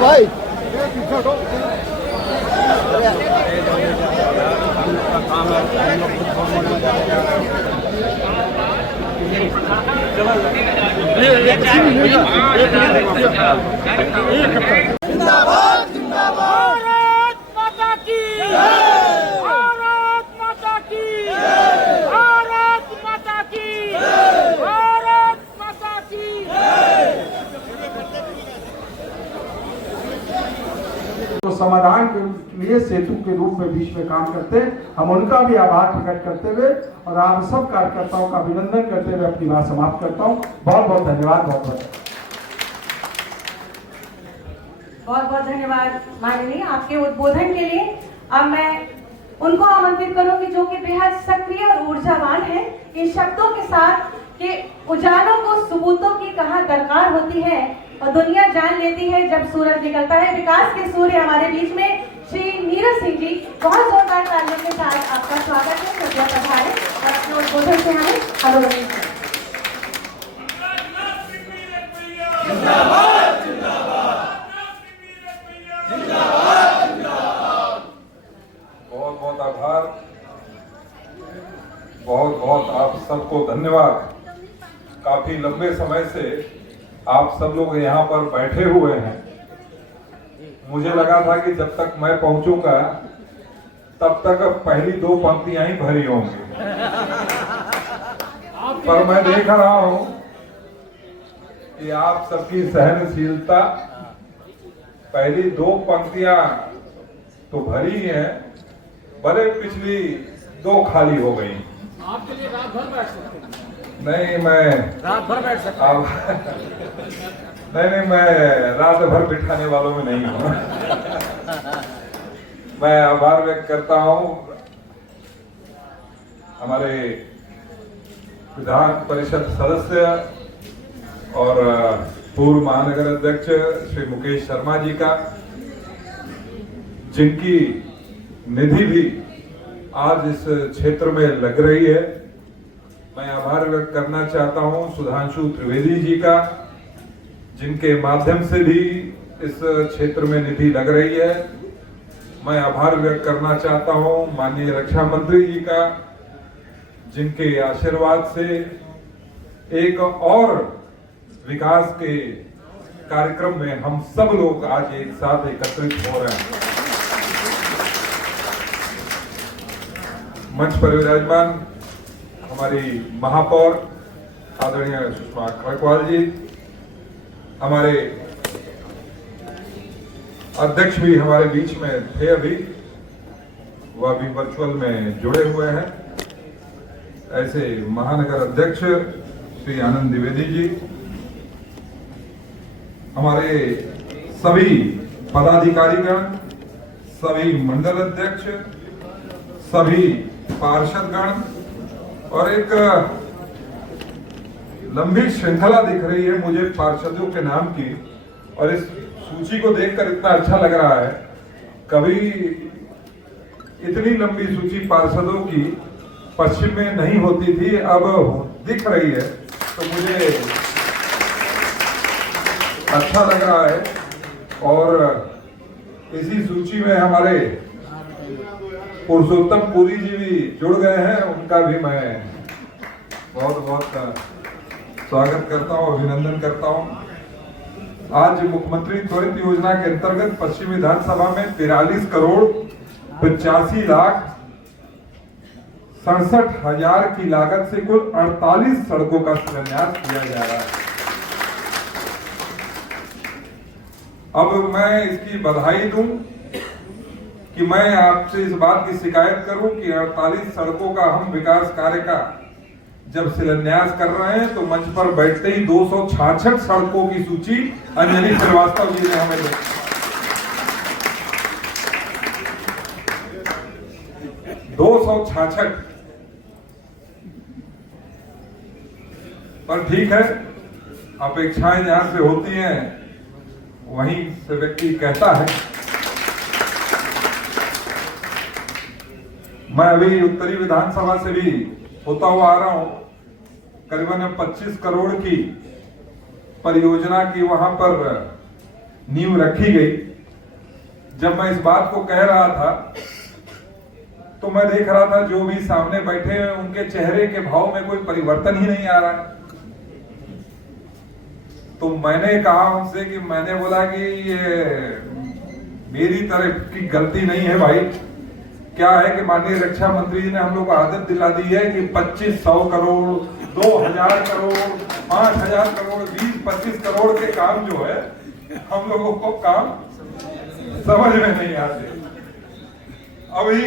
भाई जिंदाबाद जिंदाबाद भारत माता की भारत माता की भारत माता की भारत माता की तो समाधान के लिए सेतु के रूप में बीच में काम करते हैं। हम उनका भी आभार प्रकट करते हुए और आप सब कार्यकर्ताओं का अभिनंदन करते हुए अपनी बात समाप्त करता हूँ। बहुत बहुत धन्यवाद। बहुत बहुत धन्यवाद माननीय आपके उद्बोधन के लिए। अब मैं उनको आमंत्रित करूंगी जो कि बेहद सक्रिय और ऊर्जावान है, इन शब्दों के साथ कि उजालों को सबूतों की कहाँ दरकार होती है और दुनिया जान लेती है जब सूरज निकलता है। विकास के सूर्य हमारे बीच में श्री नीरज सिंह जी, बहुत जोरदार तालियों के साथ आपका स्वागत है। कृपया पधारें और अपने उद्बोधन से हमें अवरोधित करें। बहुत बहुत आभार, बहुत बहुत आप सबको धन्यवाद। काफी लंबे समय से आप सब लोग यहाँ पर बैठे हुए हैं। मुझे लगा था कि जब तक मैं पहुंचूंगा तब तक पहली दो पंक्तियां ही भरी होंगी, पर मैं देख रहा हूं कि आप सबकी सहनशीलता, पहली दो पंक्तियां तो भरी हैं, भले पिछली दो खाली हो गई। आपके लिए रात भर बैठ सकते हैं। नहीं, मैं रात भर बैठ सकते अब नहीं, मैं रात भर बिठाने वालों में नहीं हूँ। मैं आभार व्यक्त करता हूँ हमारे विधान परिषद सदस्य और पूर्व महानगर अध्यक्ष श्री मुकेश शर्मा जी का, जिनकी निधि भी आज इस क्षेत्र में लग रही है। मैं आभार व्यक्त करना चाहता हूं सुधांशु त्रिवेदी जी का, जिनके माध्यम से भी इस क्षेत्र में निधि लग रही है। मैं आभार व्यक्त करना चाहता हूं माननीय रक्षा मंत्री जी का, जिनके आशीर्वाद से एक और विकास के कार्यक्रम में हम सब लोग आज एक साथ एकत्रित हो रहे हैं। मंच पर विराजमान हमारी महापौर आदरणीय सुषमा खड़गवाल जी, हमारे अध्यक्ष भी हमारे बीच में थे अभी, वह भी वर्चुअल में जुड़े हुए हैं। ऐसे महानगर अध्यक्ष श्री आनंद द्विवेदी जी, हमारे सभी पदाधिकारीगण, सभी मंडल अध्यक्ष, सभी पार्षदगण, और एक लंबी श्रृंखला दिख रही है मुझे पार्षदों के नाम की, और इस सूची को देखकर इतना अच्छा लग रहा है। कभी इतनी लंबी सूची पार्षदों की पश्चिम में नहीं होती थी, अब दिख रही है, तो मुझे अच्छा लग रहा है। और इसी सूची में हमारे पुरुषोत्तम पुरी जी भी जुड़ गए हैं, उनका भी मैं बहुत बहुत स्वागत करता हूं, अभिनंदन करता हूं। आज मुख्यमंत्री त्वरित योजना के अंतर्गत पश्चिम विधानसभा में 43 करोड़ 85 लाख 67,000 की लागत से कुल 48 सड़कों का शिलान्यास किया जा रहा है। अब मैं इसकी बधाई दूं कि मैं आपसे इस बात की शिकायत करूं कि 48 सड़कों का हम विकास कार्य का जब शिलान्यास कर रहे हैं तो मंच पर बैठते ही 266 सड़कों की सूची अंजलि श्रीवास्तव जी ने हमें दी। 266, पर ठीक है, अपेक्षाएं जहां से होती हैं वहीं से व्यक्ति कहता है। मैं अभी उत्तरी विधानसभा से भी होता हुआ आ रहा हूं। करीबन 25 करोड़ की परियोजना की वहां पर नींव रखी गई। जब मैं इस बात को कह रहा था तो मैं देख रहा था जो भी सामने बैठे हैं उनके चेहरे के भाव में कोई परिवर्तन ही नहीं आ रहा। तो मैंने कहा उनसे कि मैंने बोला कि ये मेरी तरफ की गलती नहीं है भाई। क्या है कि माननीय रक्षा मंत्री जी ने हम लोग को आदत दिला दी है कि 2500 करोड़ 2000 करोड़ 5000 करोड़ 20-25 करोड़ के काम जो है हम लोगों को काम समझ में नहीं आते। अभी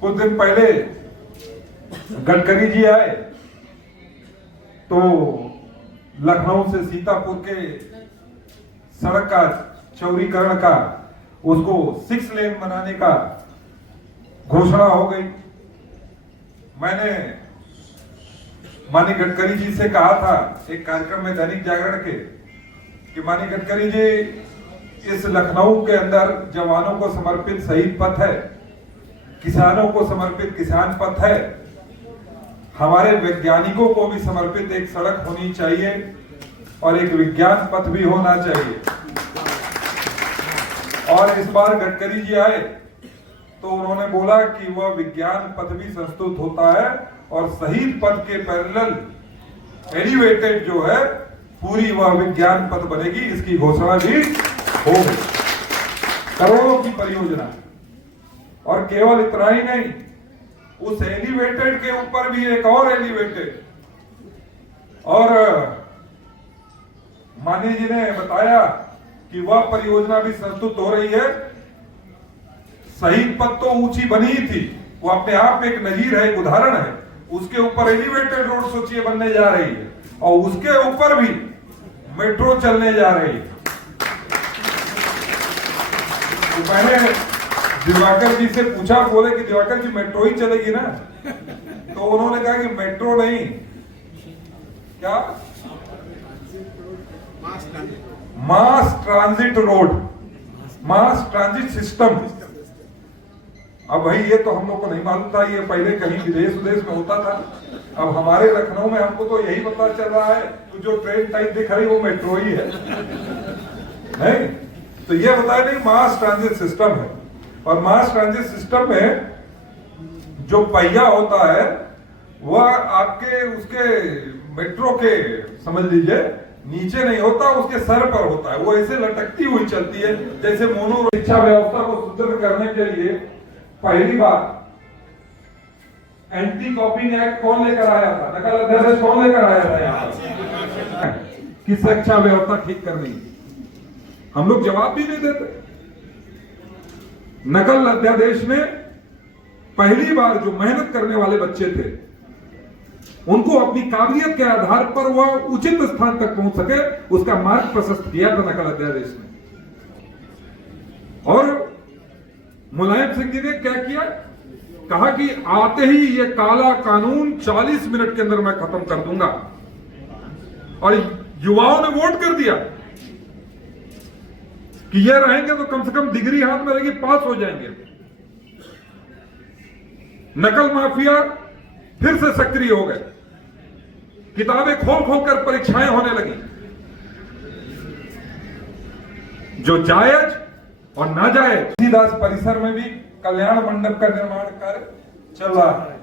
कुछ दिन पहले गडकरी जी आए तो लखनऊ से सीतापुर के सड़क का चौड़ीकरण का उसको 6 लेन बनाने का घोषणा हो गई। मैंने माननीय गडकरी जी से कहा था एक कार्यक्रम में दैनिक जागरण के कि माननीय गडकरी जी, इस लखनऊ के अंदर जवानों को समर्पित शहीद पथ है, किसानों को समर्पित किसान पथ है, हमारे वैज्ञानिकों को भी समर्पित एक सड़क होनी चाहिए और एक विज्ञान पथ भी होना चाहिए। और इस बार गडकरी जी आए तो उन्होंने बोला कि वह विज्ञान पथ भी संस्तुत होता है और शहीद पथ के पैरेलल एलिवेटेड जो है पूरी वह विज्ञान पथ बनेगी। इसकी घोषणा भी हो गई। करोड़ों की परियोजना। और केवल इतना ही नहीं, उस एलिवेटेड के ऊपर भी एक और एलिवेटेड। और माननीय जी ने बताया कि वह परियोजना भी संस्तुत हो रही है। शहीद पथ तो ऊंची बनी ही थी, वो अपने आप एक नजीर है, एक उदाहरण है। उसके ऊपर एलिवेटेड रोड सोचिए बनने जा रही है और उसके ऊपर भी मेट्रो चलने जा रही है। तो मैंने दिवाकर जी से पूछा, बोले कि दिवाकर जी मेट्रो ही चलेगी ना? तो उन्होंने कहा कि मेट्रो नहीं, क्या मास ट्रांजिट रोड, मास ट्रांजिट सिस्टम। अब भाई ये तो हम लोग को नहीं मालूम था, ये पहले कहीं विदेश में होता था। अब हमारे लखनऊ में हमको तो यही पता चल रहा है तो जो ट्रेन टाइप दिख रही वो मेट्रो ही है। नहीं तो ये बताया नहीं, मास ट्रांजिट सिस्टम है। और मास ट्रांजिट सिस्टम में जो पहिया होता है वह आपके उसके मेट्रो के समझ लीजिए नीचे नहीं होता, उसके सर पर होता है। वो ऐसे लटकती हुई चलती है जैसे मोनो। शिक्षा व्यवस्था को सुदृढ़ करने के लिए पहली बार एंटी कॉपिंग एक्ट कौन लेकर आया था? नकल अध्यादेश कौन लेकर आया था यहाँ कि शिक्षा व्यवस्था ठीक करनी? हम लोग जवाब भी नहीं देते। नकल अध्यादेश में पहली बार जो मेहनत करने वाले बच्चे थे उनको अपनी काबिलियत के आधार पर वह उचित स्थान तक पहुंच सके, उसका मार्ग प्रशस्त किया था नकल अध्यादेश में। और मुलायम सिंह जी ने क्या किया? कहा कि आते ही ये काला कानून 40 मिनट के अंदर मैं खत्म कर दूंगा। और युवाओं ने वोट कर दिया कि ये रहेंगे तो कम से कम डिग्री हाथ में रहेगी, पास हो जाएंगे। नकल माफिया फिर से सक्रिय हो गए, किताबें खोल खोल कर परीक्षाएं होने लगी। जो जायज और नाजायज। तुलसीदास परिसर में भी कल्याण मंडप का निर्माण कार्य चल रहा है।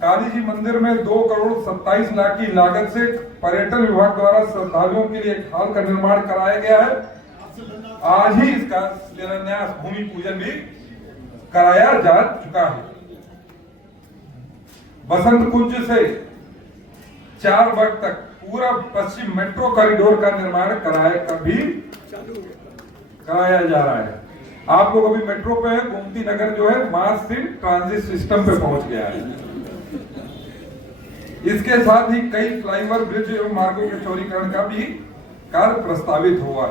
काली जी मंदिर में 2 करोड़ 27 लाख की लागत से पर्यटन विभाग द्वारा श्रद्धालुओं के लिए एक हॉल का निर्माण कराया गया है। आज ही इसका शिलान्यास भूमि पूजन भी कराया जा चुका है। बसंत कुंज से 4 बाग तक पूरा पश्चिम मेट्रो कॉरिडोर का निर्माण कराया जा रहा है। आप लोग अभी मेट्रो पे है, गोमती नगर जो है मास ट्रांजिट सिस्टम पे पहुंच गया है। इसके साथ ही कई फ्लाईओवर, ब्रिज एवं मार्गों के चौड़ीकरण का भी कार्य प्रस्तावित हुआ।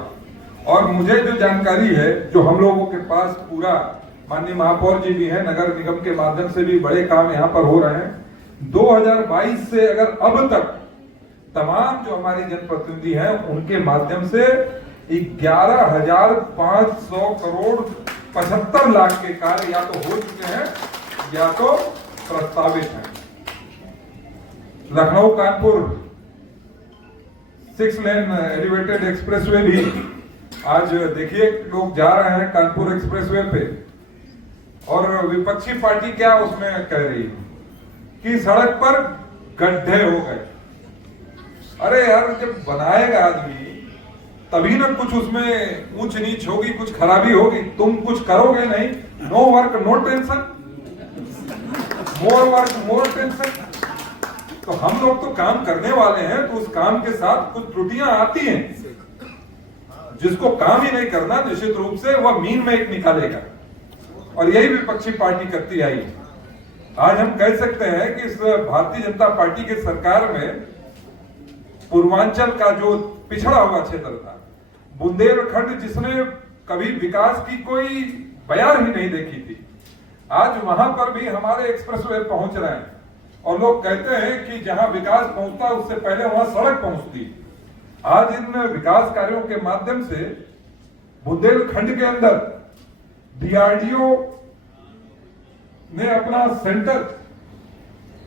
और मुझे जो जानकारी है, जो हम लोगों के पास पूरा, माननीय महापौर जी भी हैं, नगर निगम के माध्यम से भी बड़े काम यहाँ पर हो रहे हैं। 2022 से अगर अब तक तमाम जो हमारे जनप्रतिनिधि हैं उनके माध्यम से 11,500 करोड़ 75 लाख के कार्य या तो हो चुके हैं या तो प्रस्तावित हैं। Lucknow Kanpur 6 lane elevated expressway भी आज देखिए लोग जा रहे हैं कानपुर एक्सप्रेसवे पे, और विपक्षी पार्टी क्या उसमें कह रही है कि सड़क पर गड्ढे हो गए। अरे यार, जब बनाएगा आदमी तभी ना कुछ उसमें ऊंच नीच होगी, कुछ खराबी होगी। तुम कुछ करोगे नहीं, no work no tension, more work more tension. तो हम लोग तो काम करने वाले हैं, तो उस काम के साथ कुछ त्रुटियां आती हैं। जिसको काम ही नहीं करना, निश्चित रूप से वह मीन में एक निकालेगा, और यही विपक्षी पार्टी करती आई है। आज हम कह सकते हैं कि इस भारतीय जनता पार्टी के सरकार में पूर्वांचल का जो पिछड़ा हुआ क्षेत्र था, बुंदेलखंड, जिसने कभी विकास की कोई बयान ही नहीं देखी थी, आज वहां पर भी हमारे एक्सप्रेसवे पहुंच रहे हैं। और लोग कहते हैं कि जहां विकास पहुंचता है उससे पहले वहां सड़क पहुंचती है। आज इन विकास कार्यों के माध्यम से बुंदेलखंड के अंदर डीआरडीओ ने अपना सेंटर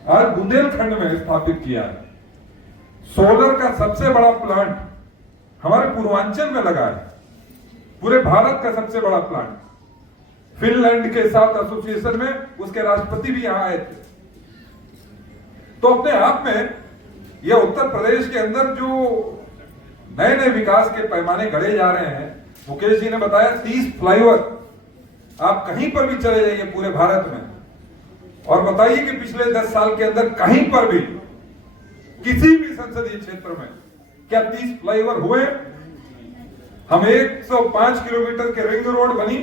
आज बुंदेलखंड में स्थापित किया है। सोलर का सबसे बड़ा प्लांट हमारे पूर्वांचल में लगा है, पूरे भारत का सबसे बड़ा प्लांट। फिनलैंड के साथ एसोसिएशन में उसके राष्ट्रपति भी यहां आए थे। तो अपने आप में यह उत्तर प्रदेश के अंदर जो नए नए विकास के पैमाने गढ़े जा रहे हैं, मुकेश जी ने बताया 30 फ्लाईओवर आप कहीं पर भी चले जाइए पूरे भारत में, और बताइए कि पिछले 10 साल के अंदर कहीं पर भी किसी भी संसदीय क्षेत्र में क्या 30 फ्लाईओवर हुए? हम 105 किलोमीटर के रिंग रोड बनी,